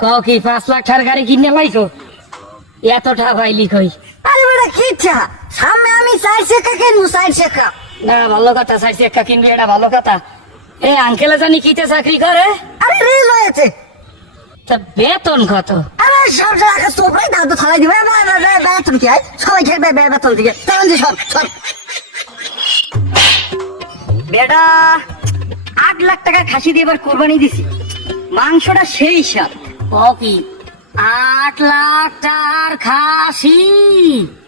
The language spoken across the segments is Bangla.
কও কি পাঁচ লাখ টাকার গাড়ি কিনে লাইছো? এত টাকা পাইলি কই? আরে বেটা কি চা সামনে আমি চার শেখা কিনবো চার শেখা না ভালো কথা চাইছি একটা কিনবি এটা ভালো কথা। এ আঙ্কেলে জানি কিতে চাকরি করে? আরে হয়েছে। তা বেতন কত? আরে সব জায়গা তোপড়াই দাও তো থালাই দিবে। বেতন কি হয় সবাই খেয়ে বেতন দিকে। তেমন যে সব সব। বেটা আট লাখ টাকা খাসি দিয়ে এবার কোরবানি দিছি। মাংসটা সেই কও কি আট লাখ টাকার খাসি।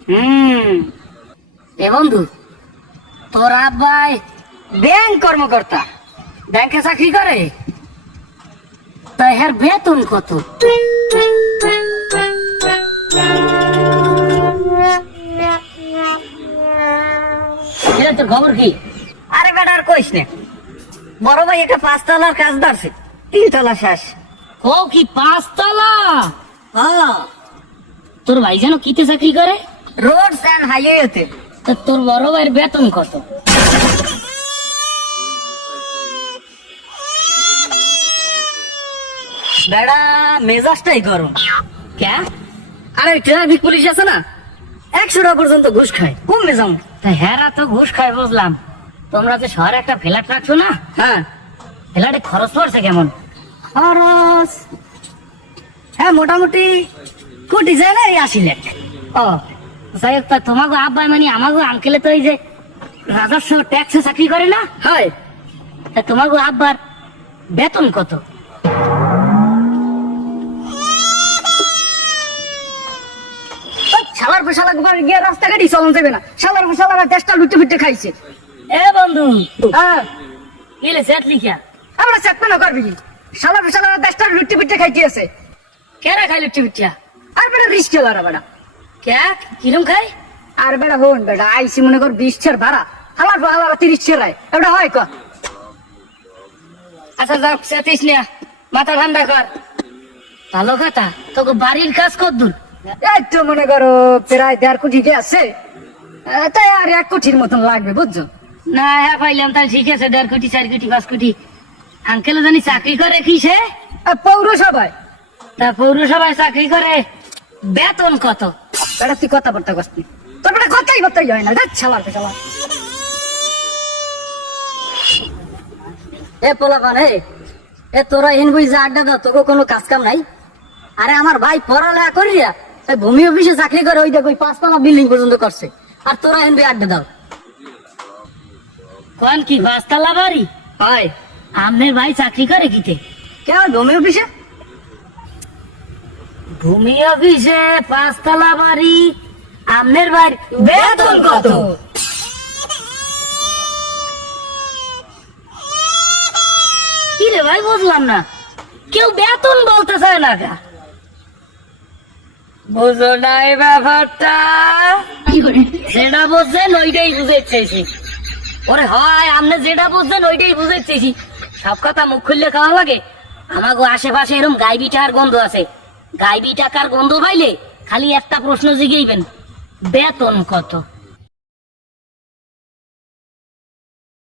হুম। এ বন্ধু তোর আব্বাই ব্যাংক কর্মকর্তা। ব্যাংকে চাকরি করে। তা হের বেতন কত? তোর খবর কি? আরে বেটা আর কইস না। বড় ভাই একটা পাঁচতলার কাজ ধরছে। তিনতলা শেষ। কও কি পাঁচতলা? হ্যাঁ তোর ভাই যেন কিতে চাকরি করে? রোড অ্যান্ড হাইওয়েতে তা তোর বড় ভাইয়ের বেতন কত? বেড়া মেজাজটাই গরম। ক্যা আরে ট্রাফিক পুলিশ আছে না? একশো টাকা পর্যন্ত ঘুষ খায়। কমবে যাও তা হেরা তো ঘুষ খায় বুঝলাম। তোমরা যে শহরে একটা ফ্ল্যাট রাখছো না? হ্যাঁ। ফ্ল্যাটে খরচ পড়ছে কেমন? খরচ হ্যাঁ মোটামুটি কোটি যায় না আশি লাখ ও হোক তা তোমাকে আব্বাই মানে আমাকে আঙ্কেলে তো এই যে রাজস্ব ট্যাক্সে চাকরি করে না? হয়। তা তোমাকে আব্বার বেতন কত? শালার পেশালা গোবার গিয়ে রাস্তাঘাটই চলন যাবে না। শালার পেশালারা দেশটা লুটে ফুটে খাইছে। এ বন্ধু হ্যাঁ। গেলে সেট লিখিয়া। আমরা চেতনা না করবি কি? শালার পেশালারা দেশটা লুটে ফুটে খাইতেছে কেরা খাইলে টিপিটিয়া আর বেটা রিস্ক খেলারা বেটা। কে? কিরম খাই আর বেটা হন বেটা আইসি মনে কর বিশ ছের ভাড়া। আমার ভাড়া তিরিশ ছের রায় এটা হয় ক? আচ্ছা যাও সেতিস না। মাথা ঠান্ডা কর। ভালো কথা তোকে বাড়ির কাজ কর দূর। এই তো মনে করো প্রায় দেড় কোটি আছে। তাই আর এক কোটির মতন লাগবে বুঝছ? না হ্যাঁ পাইলাম তাই ঠিক আছে দেড় কোটি চার কোটি পাঁচ কোটি। আঙ্কেল জানি চাকরি করে কিসে? পৌরসভায়। তা পৌরসভায় চাকরি করে বেতন কত? বেটা তুই কথা বলতে করছি তোর বেটা কথাই বলতেই হয় না। দেখ ছালার পেশালা এ পোলাপান হে এ তোরা এন বুঝ আড্ডা দাও তোকে কোনো কাজ কাম নাই? আরে আমার ভাই পড়ালেখা করিয়া এই ভূমি অফিসে চাকরি করে ওই দেখ ওই পাঁচতলা বিল্ডিং পর্যন্ত করছে। আর তোরা এন আড্ডা দাও। কোন কি বাসতলা বাড়ি? হয়। আমনের ভাই চাকরি করে কিতে? কেন ভূমি অফিসে? ভূমি অফিসে পাঁচতলা বাড়ি আমনের বাড়ি বেতন কত? কি রে ভাই বুঝলাম না। কেউ বেতন বলতে চায় না কা বুঝো না এই ব্যাপারটা। যেটা বুঝছেন ওইটাই বুঝতে চেয়েছি। ওরে হয় আপনি যেটা বুঝছেন ওইটাই বুঝতে চেয়েছি। সব কথা মুখ খুললে খাওয়া লাগে? আমাকে আশেপাশে এরকম গাইবি টাকার গন্ধ আছে। গাইবি টাকার গন্ধ পাইলে খালি একটা প্রশ্ন জিগেইবেন বেতন কত?